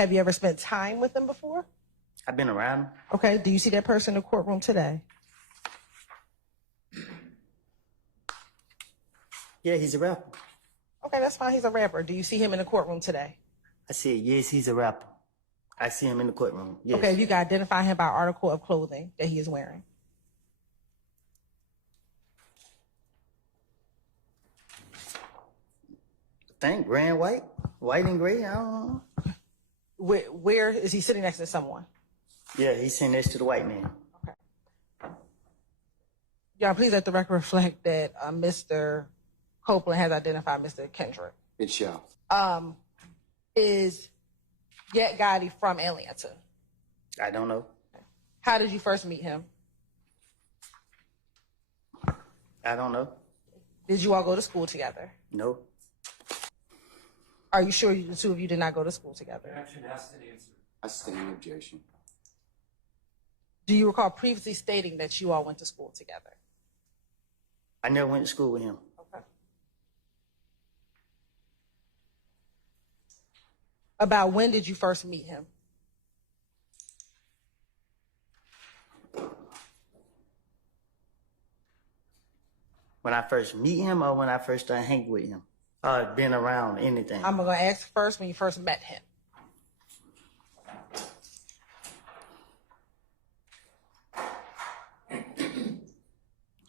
Have you ever spent time with him before? I've been around him. Okay. Do you see that person in the courtroom today? Yeah, he's a rapper. Okay, that's fine. He's a rapper. Do you see him in the courtroom today? I said, yes, he's a rapper. I see him in the courtroom. Yes. Okay, if you can identify him by article of clothing that he is wearing. I think gray and white. White and gray, I don't know. Where is he sitting next to someone? Yeah, he's sitting next to the white man. Okay. Y'all, please let the record reflect that Mr. Copeland has identified Mr. Kendrick. It shall. Is Yet Gotti from Atlanta? I don't know. How did you first meet him? I don't know. Did you all go to school together? No. Are you sure the two of you did not go to school together? Objection asked and answered. I stand objection. Do you recall previously stating that you all went to school together? I never went to school with him. Okay. About when did you first meet him? When I first meet him or when I first started hanging with him? Been around anything. I'm going to ask first when you first met him.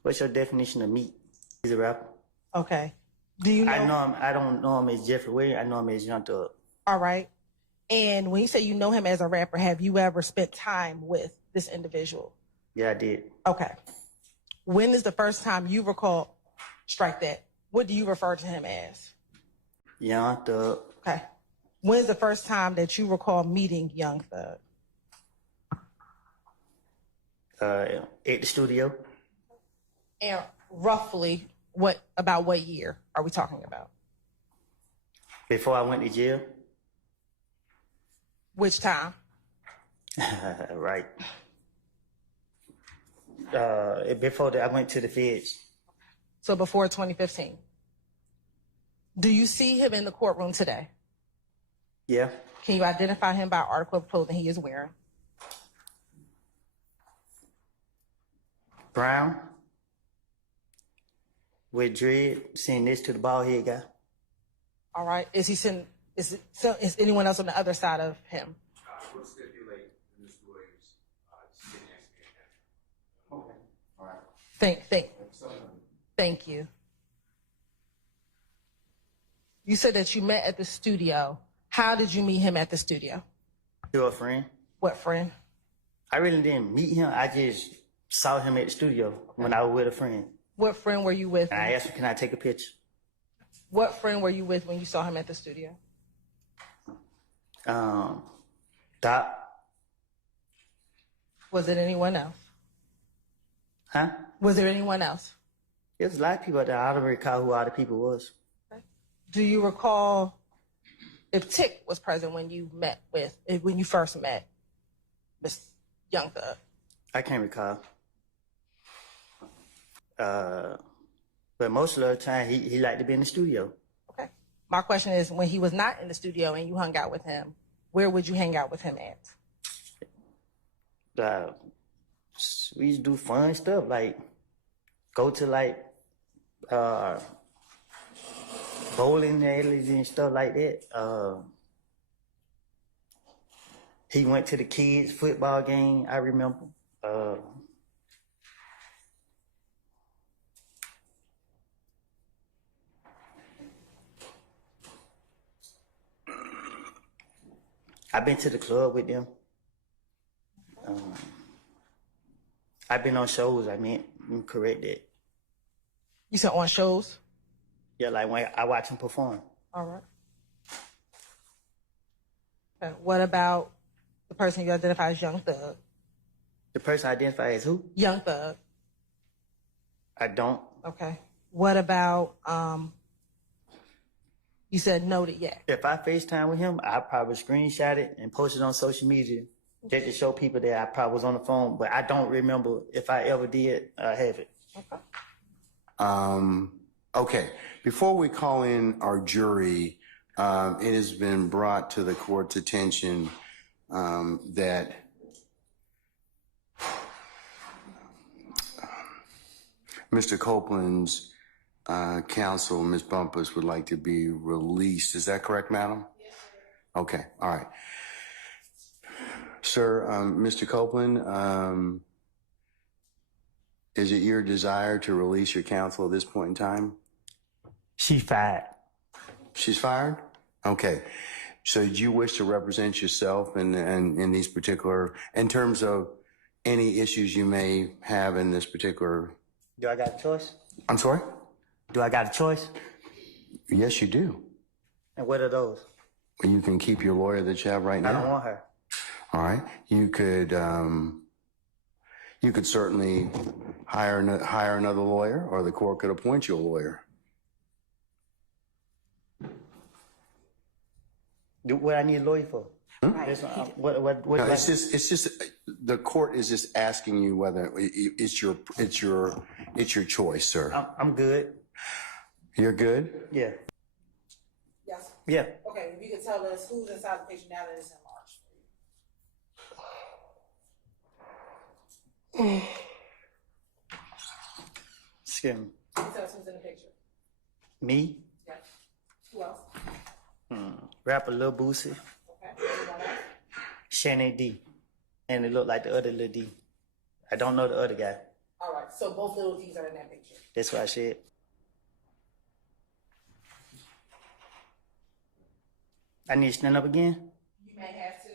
What's your definition of meet? He's a rapper. Okay. Do you know? I know him. I don't know him as Jeffrey Williams. I know him as Young Thug. All right. And when you say you know him as a rapper, have you ever spent time with this individual? Yeah, I did. Okay. When is the first time you recall, strike that, what do you refer to him as? Young Thug. Okay. When is the first time that you recall meeting Young Thug? At the studio. And roughly, about what year are we talking about? Before I went to jail. Which time? Right. Before that, I went to the feds. So before 2015. Do you see him in the courtroom today? Yeah. Can you identify him by article of clothing he is wearing? Brown. With dread, sitting next to the bald head guy. All right. Is anyone else on the other side of him? We'll stipulate Mr. Williams sitting next to him. Okay. All right. Thank you. You said that you met at the studio. How did you meet him at the studio? You're a friend. What friend? I really didn't meet him. I just saw him at the studio when I was with a friend. What friend were you with? And I asked him, can I take a picture? What friend were you with when you saw him at the studio? Doc. Was it anyone else? Huh? Was there anyone else? There's a lot of people there. I don't recall who all the people was. Okay. Do you recall if Tick was present when you first met Miss Young Thug? I can't recall. But most of the time, he liked to be in the studio. Okay. My question is, when he was not in the studio and you hung out with him, where would you hang out with him at? We used to do fun stuff, like go to bowling alleys and stuff like that. He went to the kids' football game, I remember. I've been to the club with them. I've been on shows, let me correct that. You said on shows? Yeah, like when I watch him perform. All right. Okay. What about the person you identify as Young Thug? The person I identify as who? Young Thug. I don't. Okay. What about, you said noted yet? If I FaceTime with him, I probably screenshot it and post it on social media just to show people that I probably was on the phone, but I don't remember if I ever did have it. Okay. Okay. Before we call in our jury, It has been brought to the court's attention that Mr. Copeland's counsel, Ms. Bumpus, would like to be released. Is that correct, madam? Yes, sir. Okay, all right. Sir, Mr. Copeland, is it your desire to release your counsel at this point in time? She fired. She's fired? Okay. So do you wish to represent yourself in these particular, in terms of any issues you may have in this particular? Do I got a choice? I'm sorry? Do I got a choice? Yes, you do. And what are those? You can keep your lawyer that you have right now. I don't want her. All right. You could certainly hire another lawyer, or the court could appoint you a lawyer. What I need a lawyer for? Right. What No, it's just the court is just asking you whether it's your choice, sir. I'm good. You're good? Yeah. Yes. Yeah. Okay, if you could tell us who's inside the picture now that it's enlarged. Excuse me. Can you tell us who's in the picture? Me? Yes. Who else? Rapper Lil Boosie. Okay. Anyone else? Shannon D. And it looked like the other Lil D. I don't know the other guy. All right, so both little D's are in that picture. That's what I said. I need to stand up again? You may have to.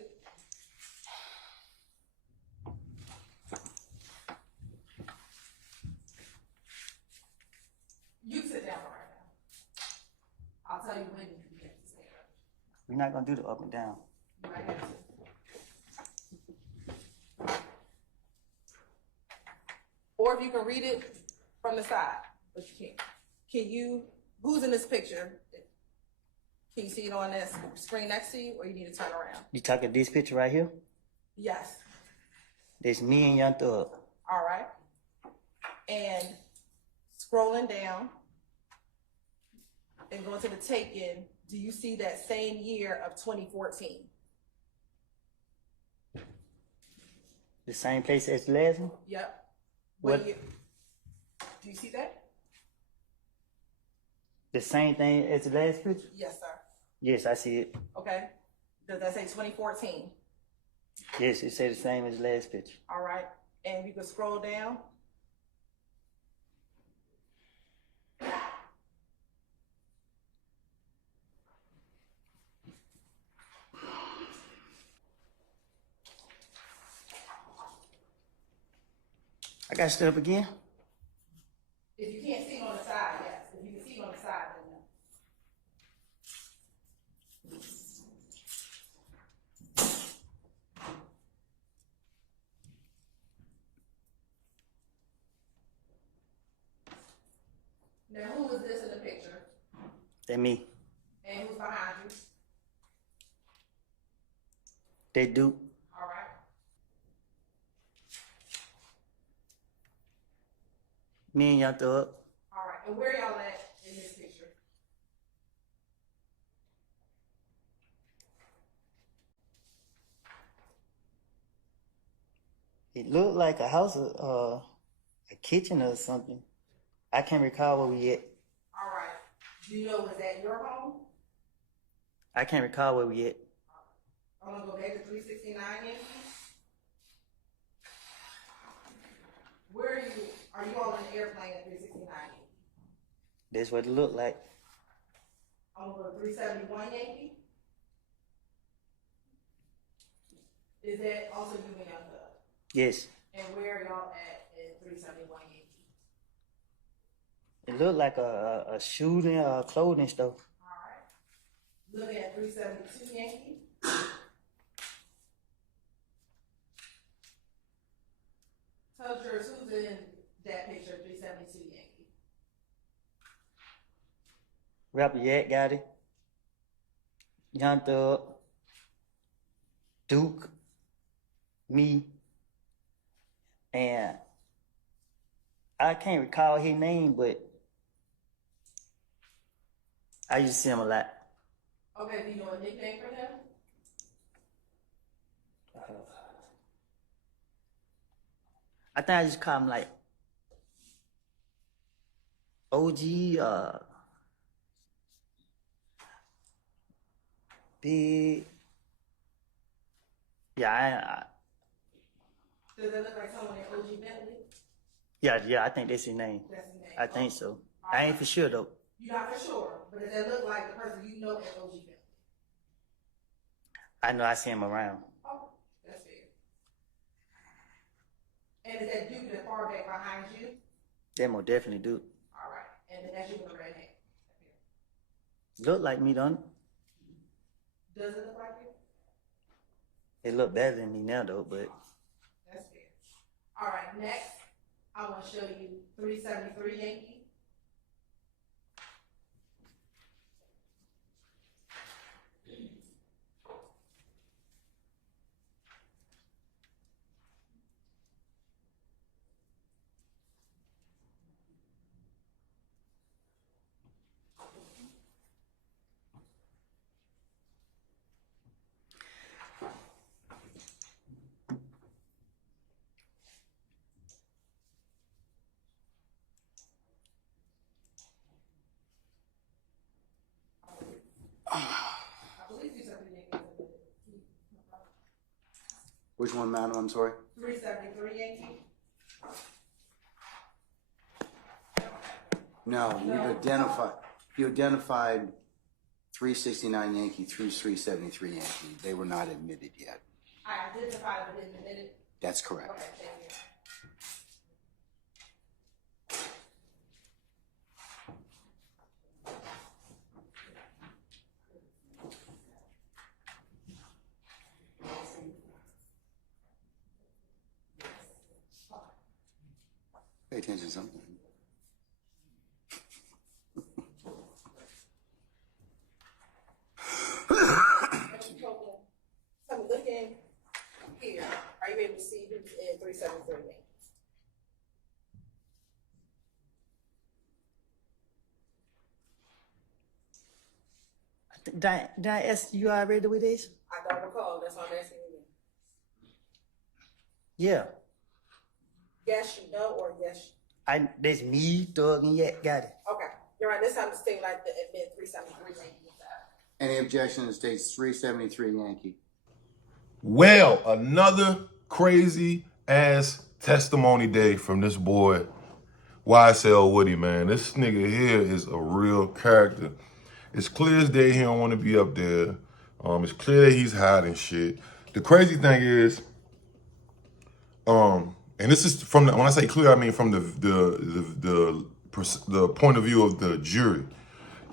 You sit down for right now. I'll tell you when you have to stand up. We're not going to do the up and down. You might have to. Or if you can read it from the side, but you can't. Can you, who's in this picture? Can you see it on this screen next to you, or you need to turn around? You talking this picture right here? Yes. There's me and Young Thug. All right. And scrolling down and going to the take-in, do you see that same year of 2014? The same place as the last one? Yep. What? Year? Do you see that? The same thing as the last picture? Yes, sir. Yes, I see it. Okay. Does that say 2014? Yes, it said the same as the last picture. All right. And you can scroll down. I got to stand up again? If you can't see it on the side, yes. If you can see it on the side, then no. Now, who is this in the picture? That me. And who's behind you? They do. All right. Me and Young Thug. All right. And where y'all at in this picture? It looked like a house, a kitchen or something. I can't recall where we at. All right. Do you know, was that your home? I can't recall where we at. I'm gonna go back to 369 Yankee. Where are you? Are you all in the airplane at 369 Yankee? That's what it looked like. I'm gonna go to 371 Yankee. Is that also you and Young Thug? Yes. And where are y'all at 371 Yankee? It looked like a shooting or a clothing store. All right. Looking at 372 Yankee. Tell Jurors who's in that picture, 372 Yankee. Rapper Yak got it. Young Thug. Duke. Me. And I can't recall his name, but I used to see him a lot. Okay, do you know a nickname for him? I think I just call him like OG, big. Yeah, Does it look like someone in OG Bentley? yeah, I think that's his name. That's his name. I think so. I ain't for sure though. You're not for sure, but does that look like the person you know in OG Bentley? I know I see him around. Oh, that's fair. And is that dude that far back behind you? They most definitely do. All right. And then that's you with a red hat. Look like me, don't it? Does it look like you? It look better than me now though, but That's fair. All right, next, I want to show you 373 Yankee. I believe 373 Yankee. Which one, madam? I'm sorry. 373 Yankee. No, you identified 369 Yankee through 373 Yankee. They were not admitted yet. I identified but didn't admit it. That's correct. Okay, thank you. Pay attention to something. So looking here, are you able to see who's in 373 Yankee? did I ask you already with this? I don't recall, that's why I'm asking you. Yeah. Yes, you know, or yes, That's me, Thug, and Yak got it. okay. You're right, this time it seemed like the admit 373 Yankee. Any objection to states 373 Yankee? Well, another crazy ass testimony day from this boy, YSL Woody, man. This nigga here is a real character. It's clear as day he don't want to be up there. It's clear that he's hiding shit. The crazy thing is, and this is from the, when I say clear, I mean from the point of view of the jury.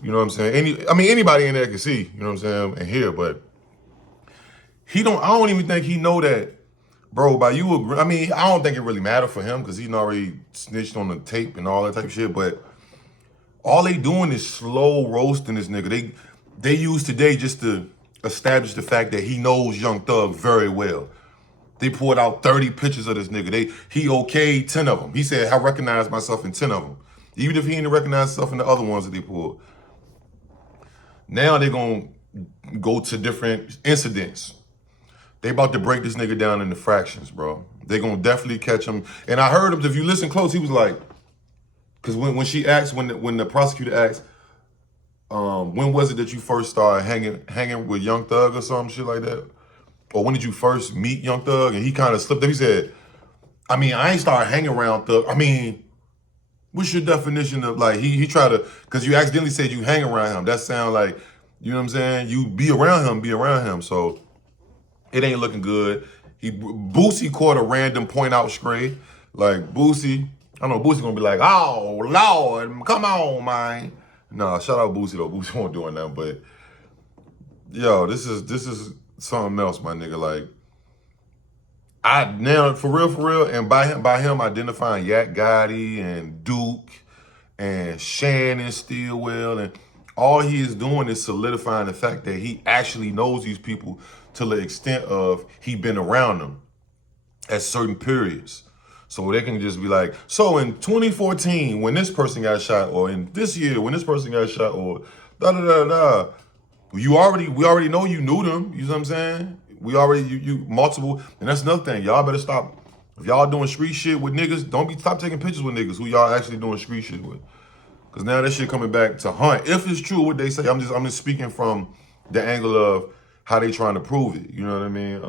You know what I'm saying? Anybody in there can see, you know what I'm saying, and hear, but I don't even think he know that, bro, by you agree, I don't think it really mattered for him because he's already snitched on the tape and all that type of shit, but all they doing is slow roasting this nigga. They use today just to establish the fact that he knows Young Thug very well. They pulled out 30 pictures of this nigga. He okayed 10 of them. He said, I recognize myself in 10 of them. Even if he didn't recognize himself in the other ones that they pulled. Now they're going to go to different incidents. They about to break this nigga down into fractions, bro. They going to definitely catch him. And I heard him, if you listen close, he was like, because when she asked, when the prosecutor asked, when was it that you first started hanging with Young Thug or some shit like that? Or when did you first meet Young Thug? And he kind of slipped up. He said, I ain't started hanging around Thug. What's your definition of, like, he tried to, because you accidentally said you hang around him. That sound like, you know what I'm saying? You be around him. So it ain't looking good. Boosie caught a random point out stray. Like, Boosie, I know Boosie gonna be like, oh, Lord, come on, man. Nah, shout out Boosie, though. Boosie won't doing that, but, yo, this is something else, my nigga. Like, now for real, and by him identifying Yak Gotti and Duke and Shannon Stillwell, and all he is doing is solidifying the fact that he actually knows these people to the extent of he been around them at certain periods. So they can just be like, so in 2014 when this person got shot, or in this year when this person got shot, or da da da da. we already know you knew them. You know what I'm saying? We already, you multiple, and that's another thing. Y'all better stop. If y'all doing street shit with niggas, stop taking pictures with niggas who y'all actually doing street shit with. Cause now that shit coming back to hunt. If it's true what they say, I'm just speaking from the angle of how they trying to prove it. You know what I mean?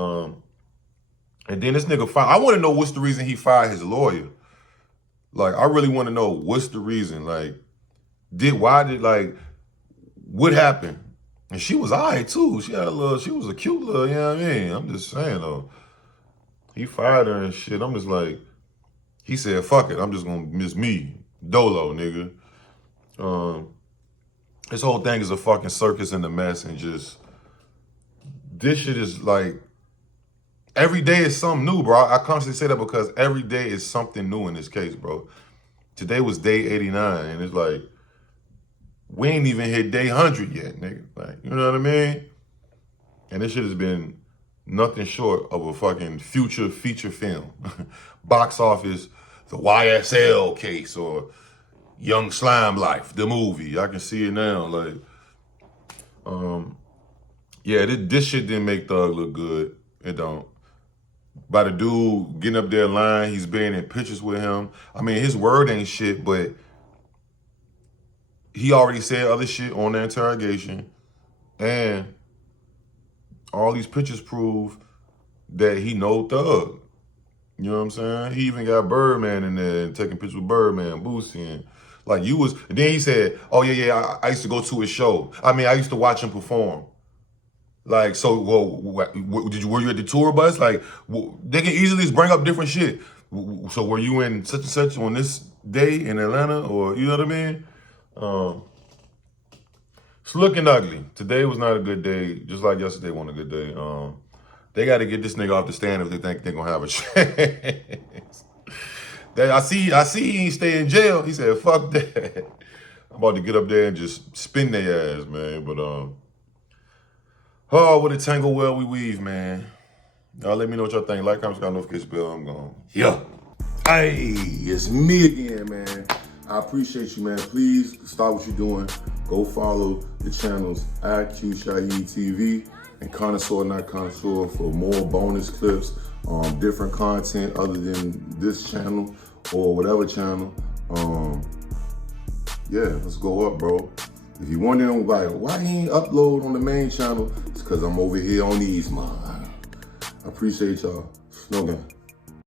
And then this nigga I want to know what's the reason he fired his lawyer. Like, I really want to know what's the reason. Like, what happened? And she was alright too. She was a cute little, you know what I mean? I'm just saying though. He fired her and shit. I'm just like, he said, fuck it. I'm just gonna miss me. Dolo, nigga. This whole thing is a fucking circus and a mess, and just, this shit is like, every day is something new, bro. I constantly say that because every day is something new in this case, bro. Today was day 89, and it's like, we ain't even hit day 100 yet, nigga. Like, you know what I mean? And this shit has been nothing short of a fucking future feature film. Box office, the YSL case, or Young Slime Life, the movie. I can see it now. Like, yeah, this shit didn't make Thug look good. It don't. By the dude getting up there lying, he's being in pictures with him. I mean, his word ain't shit, but he already said other shit on the interrogation. And all these pictures prove that he know Thug. You know what I'm saying? He even got Birdman in there and taking pictures with Birdman, Boosie, and like and then he said, oh yeah, I used to go to his show. I mean, I used to watch him perform. Like, so, well, were you at the tour bus? Like, they can easily just bring up different shit. So were you in such and such on this day in Atlanta, or, you know what I mean? It's looking ugly. Today was not a good day, just like yesterday wasn't a good day. They got to get this nigga off the stand if they think they're going to have a chance. I see he ain't stay in jail. He said, fuck that. I'm about to get up there and just spin their ass, man. But, oh, what a tangle well we weave, man. Y'all let me know what y'all think. Like, comment, subscribe, notification bell. I'm gone. Yeah. Hey, it's me again, man. I appreciate you, man. Please stop what you're doing. Go follow the channels IQ Shaheed TV and Connoisseur Not Connoisseur for more bonus clips, different content other than this channel or whatever channel. Yeah, let's go up, bro. If you're wondering, like, why he ain't upload on the main channel, it's because I'm over here on these, man. I appreciate y'all. Slogan.